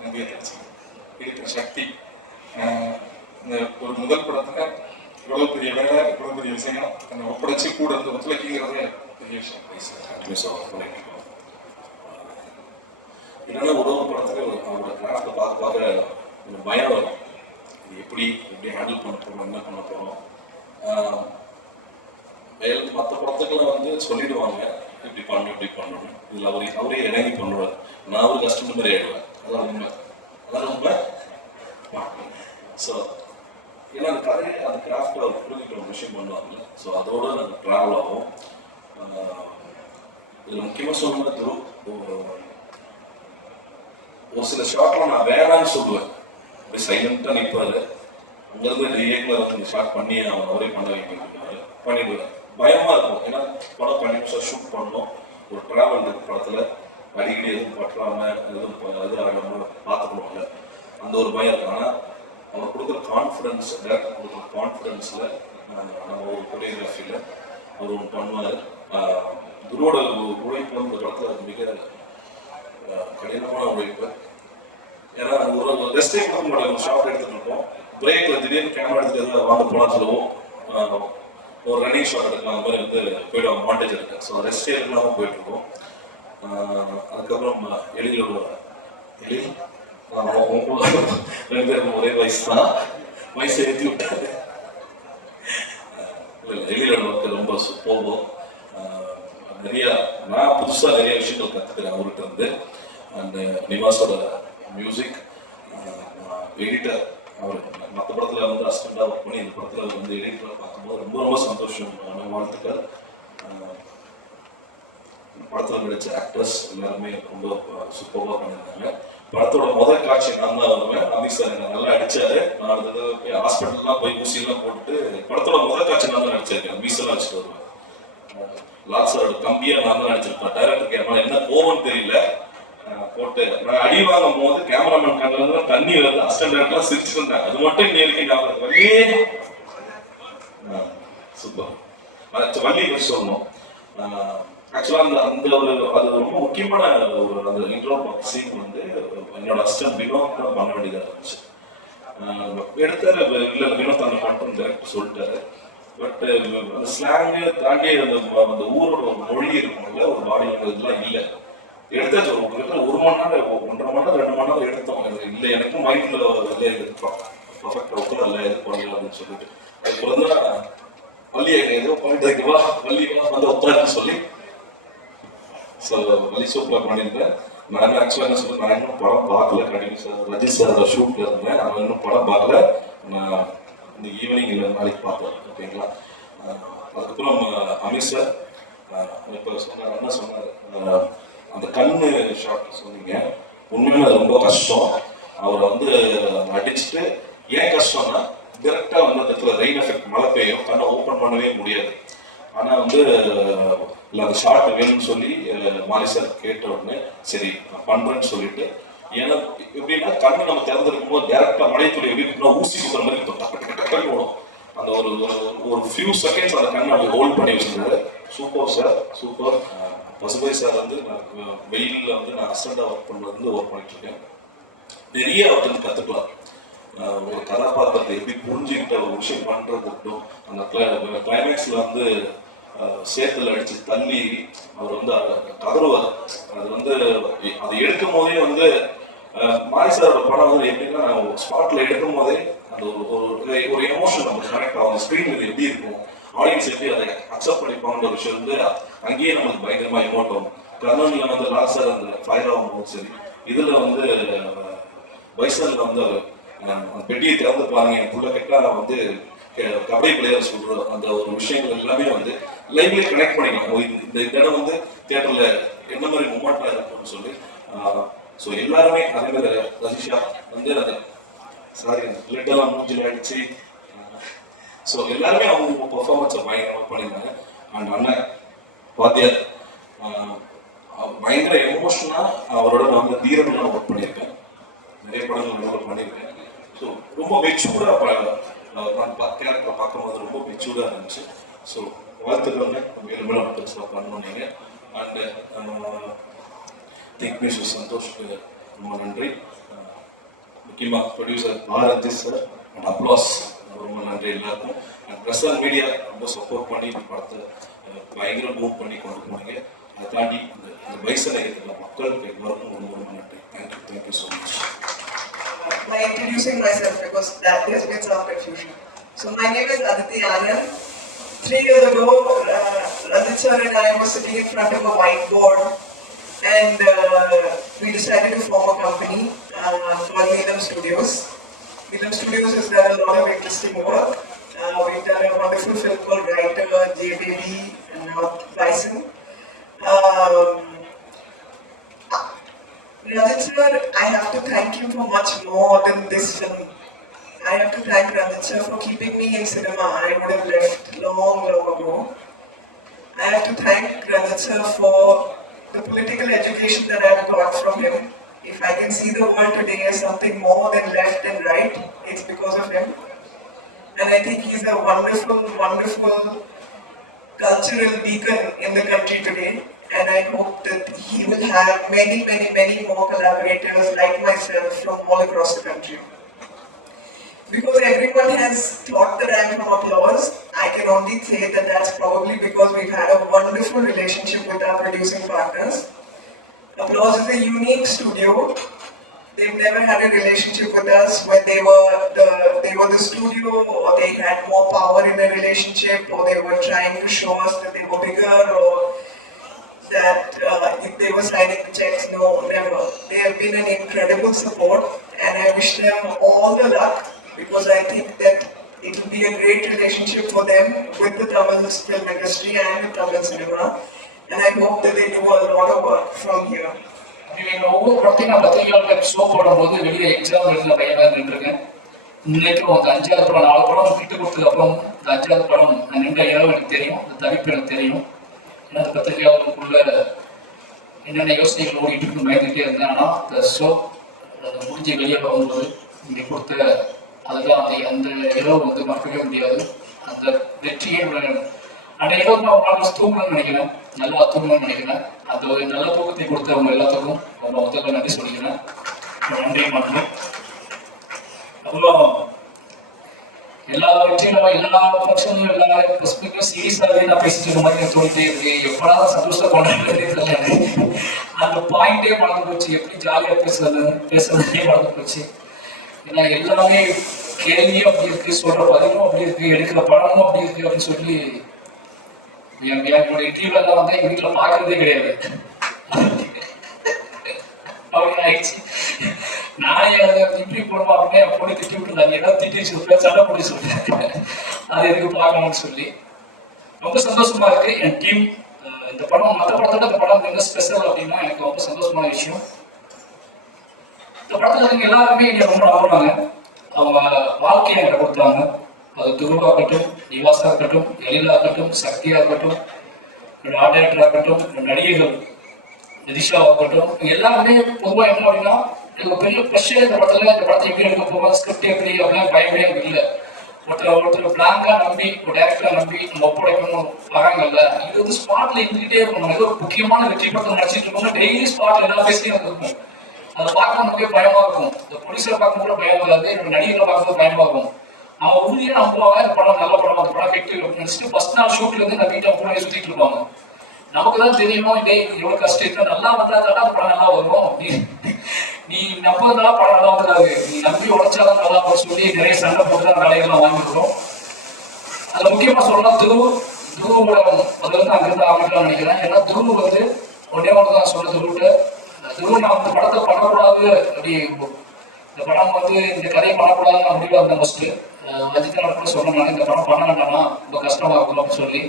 நன்றியை தெரிவிச்சாங்க. இருக்கிற சக்தி இந்த ஒரு முதல் படத்துல இவ்வளோ பெரிய வேலை, இவ்வளோ பெரிய விஷயம் அந்த ஒப்படைச்சு கூட இருந்து ஒத்துழைக்குங்கிறதே பெரிய விஷயம். என்னன்னா ஒரு படத்துல அவரோட கிராஃப்டை பார்க்க ஒரு பயம் வரும். இது எப்படி ஹேண்டில் பண்ண போகிறோம், என்ன பண்ண போகிறோம். மற்ற படத்துக்கெல்லாம் வந்து சொல்லிடுவாங்க இப்படி பண்ணணும். இதில் அவரே இறங்கி பண்ணுவார். நான் ஒரு கஸ்டமர் மாதிரி ஆயிடுவேன். அதான் உண்மை. ஸோ ஏன்னா அந்த கதையை அந்த கிராஃப்டை அவர் புரிஞ்சுக்கிற ஒரு விஷயம் பண்ணுவாங்கல்ல. ஸோ அதோட நாங்கள் ட்ராவல் ஆகும். இதில் முக்கியமாக சொல்லணும்னா ஒரு சில ஷாட்ல நான் வேணான்னு சொல்லுவேன். அப்படி சைலண்டாக நிற்பாரு. அங்கேருந்து இயக்குனர் வந்து ஸ்டார்ட் பண்ணி அவரே பண்ண வைக்கிறாரு, பண்ணிடுவார். பயமாக இருக்கும், ஏன்னா படம் 10 நிமிஷம் ஷூட் பண்ணோம், ஒரு ட்ராவல் இருக்கு படத்தில், அடிக்கடி எதுவும் பற்றாமல் எதுவும் இது ஆகாமல் பார்த்துக்கணும்ல, அந்த ஒரு பயம் இருக்கு. ஆனால் அவர் கொடுக்குற கான்ஃபிடன்ஸ், டேரக்டர் கொடுக்குற கான்ஃபிடன்ஸில் நம்ம ஒரு கொரியோகிராஃபியில் அவர் ஒன்று பண்ணுவார். குருவோட உழைப்பு வந்து இந்த படத்தில் மிக கடினமான உழைப்பு. ஏன்னா ஒரு ரெஸ்டே கொடுக்க மாட்டாங்க, ஷார்ட் எடுத்துகிட்டு இருக்கோம், பிரேக்கில் திடீர்னு கேமரா எடுத்துகிட்டு வாங்க போனால் சொல்லுவோம், ஒரு ரன்னிங் ஷாட் எடுக்கலாம், அந்த மாதிரி வந்து போய்டுவாங்க, மாண்டேஜ் எடுக்க. ஸோ ரெஸ்டே இல்லாமல் போயிட்டுருக்கோம். அதுக்கப்புறம் எழிலோட எழில் 2 பேருக்கும் ஒரே வயசு தான், வயசு ஏற்றி விட்டாரு. எழிலோட ஒர்க்கு ரொம்ப போகும். நிறையா நான் புதுசாக நிறைய விஷயங்கள் கற்றுக்கிறேன் அவர்கிட்ட இருந்து. அண்ட் நிவாஸோட மியூசிக், எடிட்டர், அவர் மற்ற படத்தில் வந்து அசிஸ்டண்டாக ஒர்க் பண்ணி இந்த படத்தில் வந்து எடிட்டராக பார்க்கும்போது ரொம்ப ரொம்ப சந்தோஷம். வாழ்த்துக்கள். படத்தில் நடித்த ஆக்டர்ஸ் எல்லாருமே ரொம்ப சூப்பராக பண்ணியிருந்தாங்க. படத்தோட முதல் காட்சி நான் தான் வருவேன், அமித் சார் என்னை நல்லா அடித்தாரு. நான் அடுத்தது ஹாஸ்பிட்டல்லாம் போய் ஊசியெல்லாம் போட்டு படத்தோட முதல் காட்சி நான் தான் நடிச்சிருக்கேன், மீசெல்லாம் அடிச்சுட்டு வருவேன். லால் சாரோட தம்பியாக நான் தான் நடிச்சிருப்பேன். டைரக்டர் கேமரா என்ன கோவம்னு தெரியல போட்டு நான் அடி வாங்கும் போது கேமராமேன் கண்ணுல தண்ணி வருது, அசிஸ்டன்ட் டைரக்டர்லாம் சிரிச்சுட்டு இருந்தாங்க. அது மட்டும் இன்னும் வரைக்கும் ஞாபகம் சூப்பர். வள்ளி பற்றி சொல்லணும். ஆக்சுவலாக அந்த ஒரு அது ரொம்ப முக்கியமான ஒரு அந்த இன்ட்ரோ சீன் வந்து என்னோட அசிஸ்டன்ட் வினோத் தான் பண்ண வேண்டியதாக இருந்துச்சு. எடுத்தாரு, இல்லை வினோத் அந்த மட்டும் டைரக்டர் சொல்லிட்டாரு. பட் அந்த ஸ்லாங்கு தாண்டி அந்த ஊரோட ஒரு மொழி இருக்கும்ல, ஒரு பாடி இதெல்லாம் இல்லை. எடுத்தாச்சு, ஒரு மணி நேரம் 1.5 மணி நேரம் 2 மணி நேரம் எடுத்தோம். இல்லை எனக்கும் மைண்டில் இல்லை இது பர்ஃபெக்டாக உட்காரல இது பண்ணல அப்படின்னு சொல்லிட்டு அதுக்கு தான் வள்ளியை ஏதோ பண்ணிட்டு வைக்கவா வள்ளி வந்து உட்காருன்னு சொல்லி. ஸோ வள்ளி சூப்பராக பண்ணியிருந்தேன். நான் ஆக்சுவலாக என்ன சொல்லுவேன், நான் இன்னும் படம் பார்க்கல. கண்டிப்பாக சார் ரஜித் சார் ஷூட்டில் இருந்தேன், நான் இன்னும் படம் பார்க்கல. நான் இந்த ஈவினிங் இல்லை நாளைக்கு பார்ப்பேன், ஓகேங்களா. அதுக்கப்புறம் அமித் சார் இப்போ சொன்னார், என்ன சொன்னார், அந்த கண்ணு ஷாட் சொன்னீங்க, உண்மையில அது ரொம்ப கஷ்டம். அவரை வந்து அடிச்சுட்டு ஏன் கஷ்டம்னா டிரெக்டாக வந்து அந்த இடத்துல ரெயின் எஃபெக்ட், மழை பெய்யும், கண்ணை ஓப்பன் பண்ணவே முடியாது. ஆனால் வந்து இல்லை அந்த ஷார்ட் வேணும்னு சொல்லி மாரி சார் கேட்ட உடனே சரி நான் பண்ணுறேன்னு சொல்லிட்டு, ஏன்னா எப்படின்னா கண்ணு நம்ம திறந்துருக்கும் போது டேரெக்டாக மழைத்துறை எப்படி ஊசி குத்துற மாதிரி டக்குன்னு ஓடும். அந்த ஒரு ஃபியூ செகண்ட்ஸ் அந்த கண்ணை அப்படி ஹோல்ட் பண்ணி வச்சிருந்தாரு. Super sir, super. பசுபாய் சார் வந்து நான் வெயிலில் வந்து நான் அசிஸ்டண்டாக ஒர்க் பண்ணுறது ஒர்க் பண்ணிட்டுருக்கேன். நிறைய அவர்கிட்ட கற்றுக்கலாம். ஒரு கதாபாத்திரத்தை எப்படி புரிஞ்சுக்கிட்ட ஒரு விஷயம் பண்ணுறதுக்கும், அந்த கிளைமேக்ஸில் வந்து சேத்துல அடித்து தள்ளி அவர் வந்து கதறுவார். அது வந்து அதை எடுக்கும் போதே வந்து மாரி சாரோட படம் வந்து எப்படின்னா ஸ்பாட்டில் எடுக்கும் போதே அந்த ஒரு எமோஷன் நமக்கு கனெக்ட் ஆகும். ஸ்க்ரீன் இது எப்படி இருக்கும், ஆடியன்ஸ் எப்படி அதை அக்செப்ட் பண்ணிப்பாங்கிற ஒரு விஷயம் வந்து அங்கேயே நம்மளுக்கு பயங்கரமா எமோட் ஆகும். கர்னன்ல வந்து லால் சார் அந்த ஃபயர் ஆகும்போது சரி, இதுல வந்து வைசல்ல வந்து அந்த பெட்டியை திறந்து பாருங்க, என் புள்ள கெட்டா வந்து கபடி பிளேயர் சொல்ற அந்த ஒரு விஷயங்கள் எல்லாமே வந்து லைவ்ல கனெக்ட் பண்ணிக்கலாம். இந்த இடம் வந்து தியேட்டர்ல என்ன மாதிரி மூமெண்டா இருக்கும்னு சொல்லி. ஸோ எல்லாருமே அதே மாதிரி ரஜிஷா வந்து சாரி பிளட்டெல்லாம் மூஞ்சில் அடிச்சு, ஸோ எல்லாருமே அவங்க பெர்ஃபார்மன்ஸை பயங்கரமாக பண்ணியிருந்தாங்க. அண்ட் அண்ணன் வாத்தியார் பயங்கர எமோஷனாக அவரோட நான் வந்து தீரம்லாம் ஒர்க் பண்ணியிருக்கேன், நிறைய படங்கள் ஒர்க் பண்ணியிருக்கேன். ஸோ ரொம்ப மெச்சூர்டாக நான் கேரக்டரை பார்க்கும்போது ரொம்ப மெச்சூர்டாக இருந்துச்சு. ஸோ வாழ்த்துக்கள், மேலும் மேலும் பெருசாக பண்ணணும் நீங்கள். அண்டு டெக்னீஷியன் சந்தோஷ்க்கு ரொம்ப நன்றி. முக்கியமாக producer Bharathi sir and applause ரொம்ப நன்றி எல்லாருக்கும். அண்ட் ப்ரெஸ் அண்ட் மீடியா ரொம்ப சப்போர்ட் பண்ணி இந்த படத்தை பயங்கர மூவ் பண்ணி கொண்டு போனீங்க. அதை தாண்டி இந்த பைசனை இருக்கிற மக்களுக்கு எல்லாருக்கும் ரொம்ப ரொம்ப நன்றி. Thank you so much. By introducing myself, because that has been some confusion. So my name is Aditi Anand. 3 years ago, Rajit sir and I were sitting in front of a whiteboard, and we decided to form a company called Neelam Studios. Neelam Studios has done a lot of interesting work. We've done a wonderful film called Writer, JBB, and now Bison. Rajit sir, I have to thank you for much more than this film. I have to thank Ranjit sir for keeping me in cinema. I would have left long ago. I have to thank Ranjit sir for the political education that I have got from him. If I can see the world today as something more than left and right, it's because of him. And I think he's a wonderful, wonderful cultural beacon in the country today. And I hope that he will have many, many, many more collaborators like myself from all across the country. Because everyone has thought that I'm from Applause, I can only say that that's probably because we've had a wonderful relationship with our producing partners. Applause is a unique studio. They've never had a relationship with us when they were the studio, or they had more power in their relationship, or they were trying to show us that they were bigger, or that if they were signing the checks. No, never. They have been an incredible support, and I wish them all the luck, because I think that it will be a great relationship for them with the Tamil film industry and with Tamil cinema, and I hope that they do a lot of work from here. நீங்கள் ஒவ்வொரு படத்தையும் நான் பத்திரிகையாளர்கள் show போடும்போது வெளியே exam எழுதின பையனாக நின்றுருக்கேன். இன்னைக்கும் அந்த 5வது படம் 4 படம் விட்டு கொடுத்ததுக்கு அப்புறம் இந்த 5வது படம் நான் நின்ற இரவு எனக்கு தெரியும், இந்த தவிப்பு எனக்கு தெரியும். ஏன்னா அந்த பத்திரிகையாளர்களுக்குள்ள என்னென்ன யோசனைகள் ஓடிட்டு இருக்கு பயந்துகிட்டே இருந்தேன். ஆனால் இந்த ஷோ முடிஞ்சு வெளியே வரும்போது இங்கே கொடுத்த அதுதான் அந்த இரவு வந்து மறக்கவே முடியாது. அந்த வெற்றியை அந்த இரவு நான் உங்களுக்கு தூங்கணும்னு நினைக்கிறேன், நல்லா தூங்கணும்னு நினைக்கிறேன். அந்த ஒரு நல்ல தூக்கத்தை கொடுத்தவங்க எல்லாத்துக்கும் ரொம்ப முதல்ல நன்றி சொல்லிக்கிறேன். நன்றி மற்றும் அப்புறம் எல்லா வெற்றிகளும் எல்லா ஃபங்க்ஷன்லையும் எல்லா பர்ஸ்பெக்டும் சீரியஸாகவே நான் பேசிட்டு இருக்க மாதிரி எனக்கு தோணிட்டே இருக்கு. எப்படா சந்தோஷத்தை கொண்டாடுறதே தெரியல. அந்த பாயிண்டே மறந்து போச்சு, எப்படி ஜாலியாக பேசுறதே மறந்து போச்சு. ஏன்னா எல்லாமே கேள்வியும் அப்படி இருக்கு, சொல்ற பதிலும் அப்படி இருக்கு, எடுக்கிற படமும் அப்படி இருக்கு அப்படின்னு சொல்லி என்னோட இன்டர்வியூல எல்லாம் வந்து எங்க வீட்டுல பாக்குறதே கிடையாது. அப்படின்னு ஆயிடுச்சு. நானே அதை இன்டர்வியூ போடுவோம் அப்படின்னா என் பொண்ணு திட்டி விட்டுருந்தாங்க, ஏதாவது திட்டி சொல்றேன், சண்டை போட்டு சொல்றேன், அது எதுக்கு பார்க்கணும்னு சொல்லி. ரொம்ப சந்தோஷமா இருக்கு. என் டீம் இந்த படம் மற்ற படத்தோட இந்த படம் என்ன ஸ்பெஷல் அப்படின்னா எனக்கு ரொம்ப சந்தோஷமான விஷயம். இந்த படத்துல நீங்க எல்லாருமே என்னை ரொம்ப நம்புறாங்க. அவங்க வாழ்க்கையை என்கிட்ட கொடுத்தாங்க. அது துருவா இருக்கட்டும், நிவாசா இருக்கட்டும், எழிலா இருக்கட்டும், சக்தியா இருக்கட்டும், ஆர்ட் டைரக்டரா இருக்கட்டும், நடிகைகள் நிதிஷா இருக்கட்டும், எல்லாருமே பொதுவாக என்ன அப்படின்னா எனக்கு பெரிய ப்ரெஷர் இந்த படத்துல. இந்த படத்தை எப்படி எடுக்க போவோம், ஸ்கிரிப்ட் எப்படி அப்படின்னா பயமே எனக்கு இல்லை. ஒருத்தர் பிளாங்கா நம்பி, ஒரு டேரக்டரா நம்பி நம்ம ஒப்படைக்கணும் வராங்கல்ல, இது வந்து ஸ்பாட்ல இருந்துகிட்டே இருக்கணும். ஏதோ ஒரு முக்கியமான வெற்றி படத்தை நடிச்சிட்டு இருக்கோம், டெய்லி ஸ்பாட்ல எல்லா பேசியும் எனக்கு இருக்கும். அதை பார்க்க நமக்கே பயமா இருக்கும். இந்த ப்ரொடியூசரை பார்க்கும்போது பயமா இருக்காது, என்னோட நடிகரை பார்க்கும்போது பயமா இருக்கும். அவங்க உறுதியாக நம்புவாங்க இந்த படம் நல்ல படம், அந்த படம் கெட்டு நினைச்சிட்டு ஃபர்ஸ்ட் நாள் ஷூட்ல இருந்து இந்த வீட்டை கூட சுத்திட்டு இருப்பாங்க. நமக்கு தான் தெரியுமோ டே எவ்வளவு கஷ்டம் இருக்கு, நல்லா வந்தாதான் அந்த படம் நல்லா வரும். நீ நம்புறதுனால படம் நல்லா வந்துடாது, நீ நம்பி உழைச்சாதான் நல்லா வரும் சொல்லி நிறைய சண்டை போட்டு தான் வேலைகள்லாம் வாங்கிக்கிறோம். அதுல முக்கியமா சொல்லலாம் துருவோட அது வந்து அங்கிருந்து ஆரம்பிக்கலாம்னு நினைக்கிறேன். ஏன்னா துருவு வந்து ஒன்னே ஒன்று தான் சொல்ல துருவிட்ட துருவு நான் இந்த படத்தை பண்ணக்கூடாது அப்படி, இந்த படம் வந்து இந்த கதையை பண்ணக்கூடாதுன்னு நான் முடிவாக இருந்தேன். ஃபர்ஸ்ட் அஜித்னால கூட சொன்னேன், இந்த படம் பண்ண வேண்டாம்னா ரொம்ப கஷ்டமா இருக்கும் அப்படின்னு சொல்லி.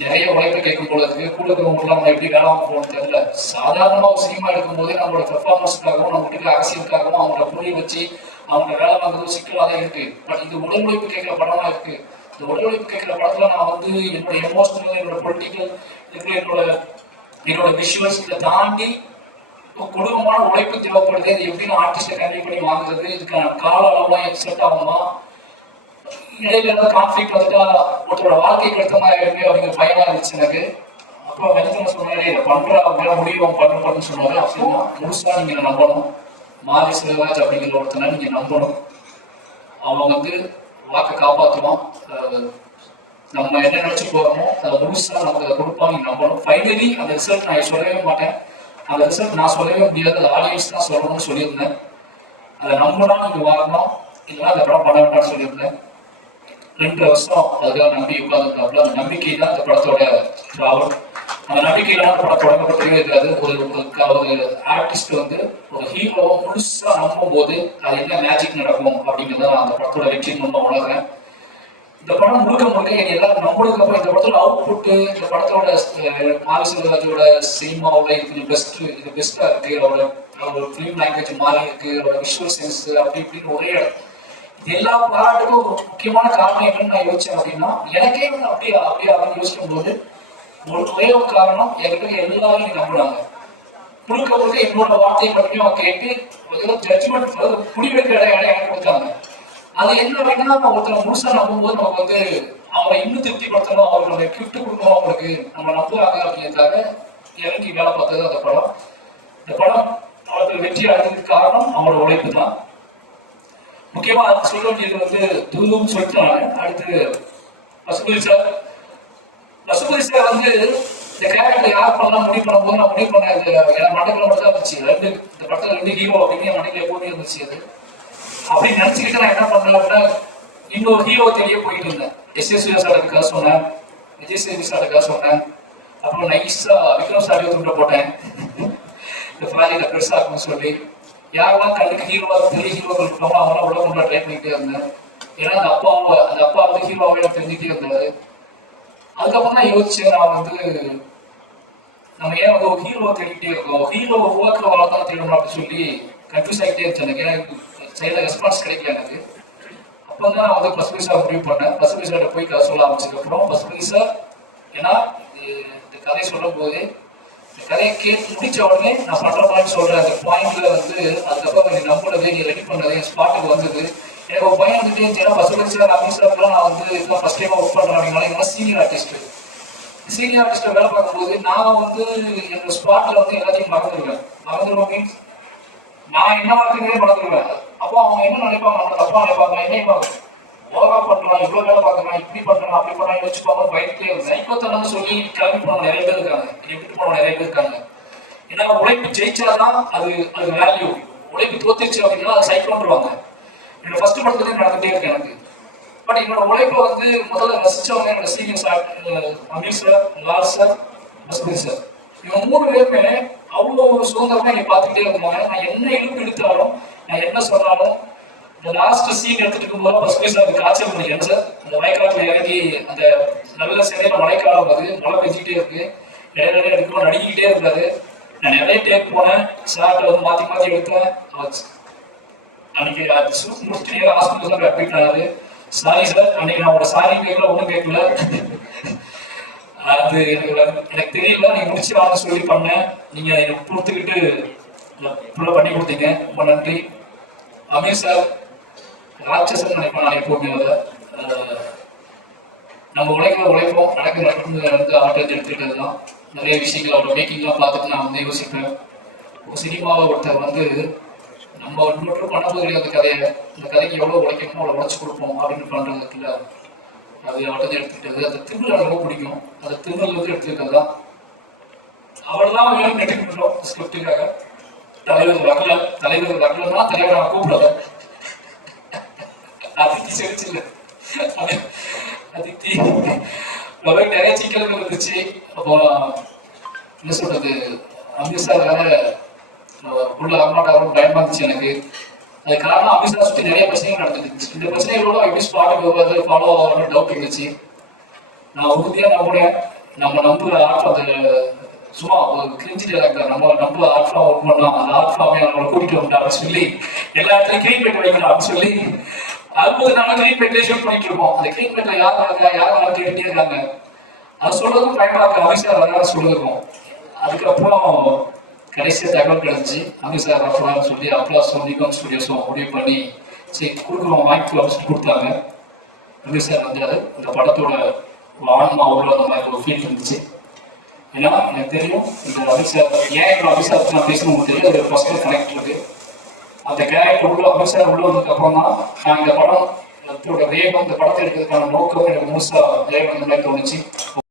நிறைய உழைப்பு கேட்கும் போல இருக்கு, கூட இருக்கிறவங்களாம் நம்ம எப்படி வேலை போகணும்னு தெரியல. சாதாரணமாக ஒரு சினிமா எடுக்கும் போதே நம்மளோட பெர்ஃபார்மன்ஸுக்காகவும் நம்ம கிட்ட அரசியலுக்காகவும் அவங்கள புரிய வச்சு அவங்கள வேலை வாங்குறது சிக்கலாக தான் இருக்கு. பட் இது உடல் உழைப்பு கேட்குற படமா இருக்கு. இந்த உடல் உழைப்பு கேட்குற படத்துல நான் வந்து என்னோட எமோஷனல், என்னோட பொலிட்டிக்கல், என்னோட விஷுவல்ஸ் இதை தாண்டி குடும்பமான உழைப்பு தேவைப்படுது. இது எப்படி நான் ஆர்டிஸ்டை கன்வே பண்ணி வாங்குறது, இதுக்கான கால அளவுலாம் எக்ஸெப்ட் ஆகுமா, இடையில ஏதாவது கான்ஃபிளிக் வந்துட்டா ஒருத்தரோட வாழ்க்கைக்கு எடுத்த மாதிரி இருக்கு அப்படிங்கிற பயமா இருந்துச்சு எனக்கு. அப்புறம் வெள்ளத்துல சொன்னாரு இதை பண்ற அவங்க முடியும் பண்ணுன்னு சொன்னாரு. அப்படின்னா முழுசா நீங்க நம்பணும். மாரி சிவராஜ் அப்படிங்கிற ஒருத்தனை நீங்க நம்பணும். அவன் வந்து வாக்கை காப்பாற்றுவான். நம்ம என்ன நினைச்சு போறோமோ அதை முழுசா நமக்கு அதை கொடுப்பான், நீங்க நம்பணும். ஃபைனலி அந்த ரிசல்ட் நான் சொல்லவே மாட்டேன், அந்த ரிசல்ட் நான் சொல்லவே முடியாது, அது ஆடியன்ஸ் தான் சொல்லணும்னு சொல்லியிருந்தேன். அதை நம்பணும், நீங்க வாங்கணும், இல்லைன்னா அந்த படம் பண்ண வேண்டாம்னு சொல்லியிருந்தேன். 2 வருஷம் அதுக்காக நம்பி உட்காந்துருக்காப்புல. அந்த நம்பிக்கை தான் இந்த படத்தோட ட்ராவல். அந்த நம்பிக்கையிலான படம் தொடங்கப்பட்டவே இருக்காது. ஒரு ஆர்டிஸ்ட் வந்து ஒரு ஹீரோவை முழுசா நம்பும் போது அது என்ன மேஜிக் நடக்கும் அப்படிங்கிறத அந்த படத்தோட வெற்றி ரொம்ப உணர்றேன். இந்த படம் முழுக்க என்னை எல்லாரும் நம்புறதுக்கு அப்புறம் இந்த படத்தோட அவுட்புட்டு, இந்த படத்தோட மாரி செல்வராஜோட சினிமாவோட இது பெஸ்டா இருக்கு. அவரோட ஃபிலிம் லாங்குவேஜ் மாறி இருக்கு, அவரோட விஷுவல் சென்ஸ் அப்படி இப்படின்னு ஒரே எல்லா பாராட்டுக்கும் ஒரு முக்கியமான காரணம் என்னன்னு நான் யோசிச்சேன் அப்படின்னா, எனக்கே வந்து அப்படியே அவங்க யோசிக்கும் போது ஒரே ஒரு காரணம், என்கிட்ட எல்லாரும் எனக்கு நம்புறாங்க. முழுக்க என்னோட வார்த்தையை மட்டுமே அவங்க கேட்டு ஏதோ ஜட்ஜ்மெண்ட் முடிவெடுக்கிற இடம் எனக்கு கொடுத்தாங்க. அது என்ன அப்படின்னா, ஒருத்தர் முழுசா நம்பும்போது நமக்கு வந்து அவங்களை இன்னும் திருப்திப்படுத்தணும், அவர்களுடைய கிஃப்ட் கொடுக்கணும், அவங்களுக்கு நம்ம நம்புறாங்க அப்படிங்கிறதுக்காக இறங்கி வேலை பார்த்தது அந்த படம். இந்த படம் அவர்கள் வெற்றி அடைந்ததுக்கு காரணம் அவங்களோட உழைப்பு தான். முக்கியமா சொல்ல வேண்டியது வந்து துருவும் சொல்லிட்டாங்க. அடுத்து பசுபதி சார் வந்து இந்த கேரக்டர் யார் பண்ணலாம் முடிவு பண்ணும்போது நான் முடிவு பண்ண என் மண்டல மட்டும் தான் இருந்துச்சு. இந்த படத்துல 2 ஹீரோ அப்படின்னு என் மண்டல எப்போதுமே இருந்துச்சு. அது அப்படி நினைச்சுக்கிட்டு நான் என்ன பண்ணேன் அப்படின்னா, இன்னொரு ஹீரோ தெரிய போயிட்டு இருந்தேன். எஸ்எஸ்வியா சாருக்காக சொன்னேன், விஜய் சேவி சாருக்காக சொன்னேன், அப்புறம் நைஸா விக்ரம் சாரியை துண்ட போட்டேன். இந்த ஃபாரில பெருசா இருக்குன்னு சொல்லி யாரெல்லாம் கண்ணுக்கு ஹீரோவா பெரிய ஹீரோக்கள் இருக்காமோ அவங்களாம் உள்ள கொண்டு ட்ரை பண்ணிக்கிட்டே இருந்தேன். ஏன்னா அந்த அப்பா வந்து ஹீரோவாக எனக்கு தெரிஞ்சுக்கிட்டே இருந்தாரு. அதுக்கப்புறம் தான் யோசிச்சேன், நான் வந்து நம்ம ஏன் வந்து ஒரு ஹீரோவை தேடிக்கிட்டே இருக்கோம், ஹீரோ உருவாக்குறவங்கள தான் தேடணும் அப்படின்னு சொல்லி கன்ஃபியூஸ் ஆகிட்டே இருந்துச்சு எனக்கு. ஏன்னா சைடில் ரெஸ்பான்ஸ் கிடைக்கல எனக்கு. அப்போ தான் நான் வந்து பசுபதி சார் முடிவு பண்ணேன். பசுபதி சார்கிட்ட போய் கதை சொல்ல ஆரம்பிச்சதுக்கப்புறம் பசுபதி சார் ஏன்னா இந்த கதை சொல்லும் போது இந்த கதையை கேட்டு முடிச்ச உடனே நான் பண்ற மாதிரி சொல்றேன். அந்த பாயிண்ட்ல வந்து அதுக்கப்புறம் நீ நம்பினது, நீ ரெடி பண்ணது என் ஸ்பாட்டுக்கு வந்தது. எனக்கு ஒரு பயம் வந்துட்டே இருந்துச்சு. ஏன்னா பசுபதி சார் அமித்ஷாப்லாம் நான் வந்து இதுதான் ஃபர்ஸ்ட் டைமா ஒர்க் பண்றேன் அப்படின்னால இதெல்லாம் சீனியர் ஆர்டிஸ்ட்டை வேலை பார்க்கும்போது நான் வந்து என்னோட ஸ்பாட்ல வந்து எல்லாத்தையும் மறந்துடுவேன் மீன்ஸ் நான் என்ன வாக்குறதே மறந்துடுவேன். அப்போ அவங்க என்ன நினைப்பாங்க, நம்ம தப்பா நினைப்பாங்க, என்ன ஓவரா பண்றான், இவ்வளவு வேலை பார்க்கலாம், இப்படி பண்றான், அப்படி பண்றான் யோசிச்சுப்பாங்க. பயந்துட்டே சைக்கோத்தனம்னு சொல்லி கிளம்பி போன நிறைய பேர் இருக்காங்க, விட்டு போன நிறைய பேர் இருக்காங்க. ஏன்னா உழைப்பு ஜெயிச்சாதான் அது வேல்யூ, உழைப்பு தோத்துருச்சு அப்படின்னா அது சைக்கோன்றுவாங்க. என்னோட ஃபர்ஸ்ட் படத்துலேயே நடந்துட்டே இருக்கு எனக்கு. பட் என்னோட உழைப்பை வந்து முதல்ல ரசிச்சவங்க என்னோட senior sir Ameer sir, Lal sir, Pasupathi sir, இவங்க 3 பேருமே அவ்வளோ ஒரு சுதந்திரமா என்னை பார்த்துக்கிட்டே இருந்தாங்க. நான் என்ன இழுப்பு எடுத்தாலும், நான் என்ன சொன்னாலும், இந்த லாஸ்ட் சீன் எடுத்துட்டு இருக்கும்போது பசுபதி சார் காய்ச்சல் பண்ணிக்கிறேன் சார். அந்த மழைக்காலத்துல இறங்கி அந்த நல்ல சிலையில மழைக்காலம் வந்து மழை பெஞ்சிக்கிட்டே இருக்கு, இடையில எடுக்கணும் நடிக்கிட்டே இருக்காரு. நான் நிறைய டேக் போனேன், சார்ட்ட வந்து மாத்தி எடுத்தேன். அன்னைக்கு முடிச்சுட்டு ஹாஸ்பிட்டல் தான் அட்மிட் ஆனாரு. சாரி சார், அன்னைக்கு நான் உங்களோட சாரி கேட்கல, ஒன்றும் கேட்கல. அது எனக்கு தெரியல, நீங்க முடிச்சு வாங்க சொல்லி பண்ணேன். நீங்க எனக்கு கொடுத்துக்கிட்டு பண்ணி கொடுத்தீங்க, ரொம்ப நன்றி. அமீர் சார் ராட்சசன் நினைப்பேன் நான் எப்போவுமே. நம்ம உழைப்போம் நடந்து அவர்கிட்ட எடுத்துக்கிட்டது தான். நிறைய விஷயங்கள் அவரோட மேக்கிங்லாம் பார்த்துட்டு நான் வந்து யோசிப்பேன். ஒரு சினிமாவை ஒருத்தர் வந்து நம்ம இன்னொரு பண்ண தெரியாத கதையை, இந்த கதைக்கு எவ்வளோ உழைக்கணுமோ அவ்வளோ உழைச்சி கொடுப்போம் அப்படின்னு பண்ணுறதுக்குள்ள அது அவர்கிட்ட எடுத்துக்கிட்டது. அந்த திருமல் எனக்கு ரொம்ப பிடிக்கும். அந்த திருமல் வந்து எடுத்துக்கிறது தான். அவர்தான் வேணும் நெட்டுக்கிட்டோம் ஸ்கிரிப்டுக்காக. தலைவர் வரலன்னா தலைவர் நான் கூப்பிடல. அதித்தி செடிச்சில்ல, அதித்தி நிறைய சிக்கல்கள் இருந்துச்சு. அப்போ என்ன சொல்றது, அமித்ஷா வேற உள்ள வரமாட்டாரும் பயமா இருந்துச்சு எனக்கு. அது காரணம் அமித்ஷா சுற்றி நிறைய பிரச்சனைகள் நடந்துருந்துச்சு. இந்த பிரச்சனைகளோட எப்படி ஸ்பாட்டுக்கு வருவது, ஃபாலோ ஆகணும்னு டவுட் இருந்துச்சு. நான் உறுதியா நம்புறேன், நம்ம நம்புற ஆட்டம் அந்த சும்மா ஒரு கிரிஞ்சி டேரக்டர், நம்ம நம்புற ஆட்டம் ஒர்க் பண்ணலாம், அந்த ஆட்டம் நம்மளை கூட்டிட்டு வந்தா அப்படின்னு சொல்லி எல்லா இடத்துலையும் கிளீன் பெட் வைக்கணும் அப்படின்னு சொல்லி 60 நாள் கிளீன் பெட்லேயே ஷூட் பண்ணிட்டு இருக்கோம். அந்த கிளீன் பெட்ல யார் கேட்டுட்டே இருக்காங்க. அது சொல்றதுக்கும் பயமா இருக்கு, அமித்ஷா வராது சொல்லிருக்கோம். அதுக்கப்புறம் கடைசியாக தகவல் கிடைச்சி அமித்ஷா வரலாம்னு சொல்லி அப்ளாஸும் நிகான் ஸ்டுடியோஸும் முடிவு பண்ணி சரி கொடுக்குறோம் வாய்ப்பு அப்படின்னு கொடுத்தாங்க. அமித்ஷா வந்தாரு. இந்த படத்தோட ஆன்மா அவ்வளோ அந்த மாதிரி ஒரு ஃபீல் இருந்துச்சு. ஏன்னா எனக்கு தெரியும் இந்த அமித்ஷா ஏன் இவ்வளோ அமித்ஷா நான் பேசணும் தெரியும். அது ஃபர்ஸ்ட் கனெக்ட் இருக்கு. அந்த கேரக்டர் உள்ள அமித்ஷா உள்ள வந்ததுக்கு அப்புறம் தான் நான் இந்த படம் வேகம், இந்த படத்தை எடுக்கிறதுக்கான நோக்கம் எனக்கு முழுசா வேகம் இந்த மாதிரி தோணுச்சு.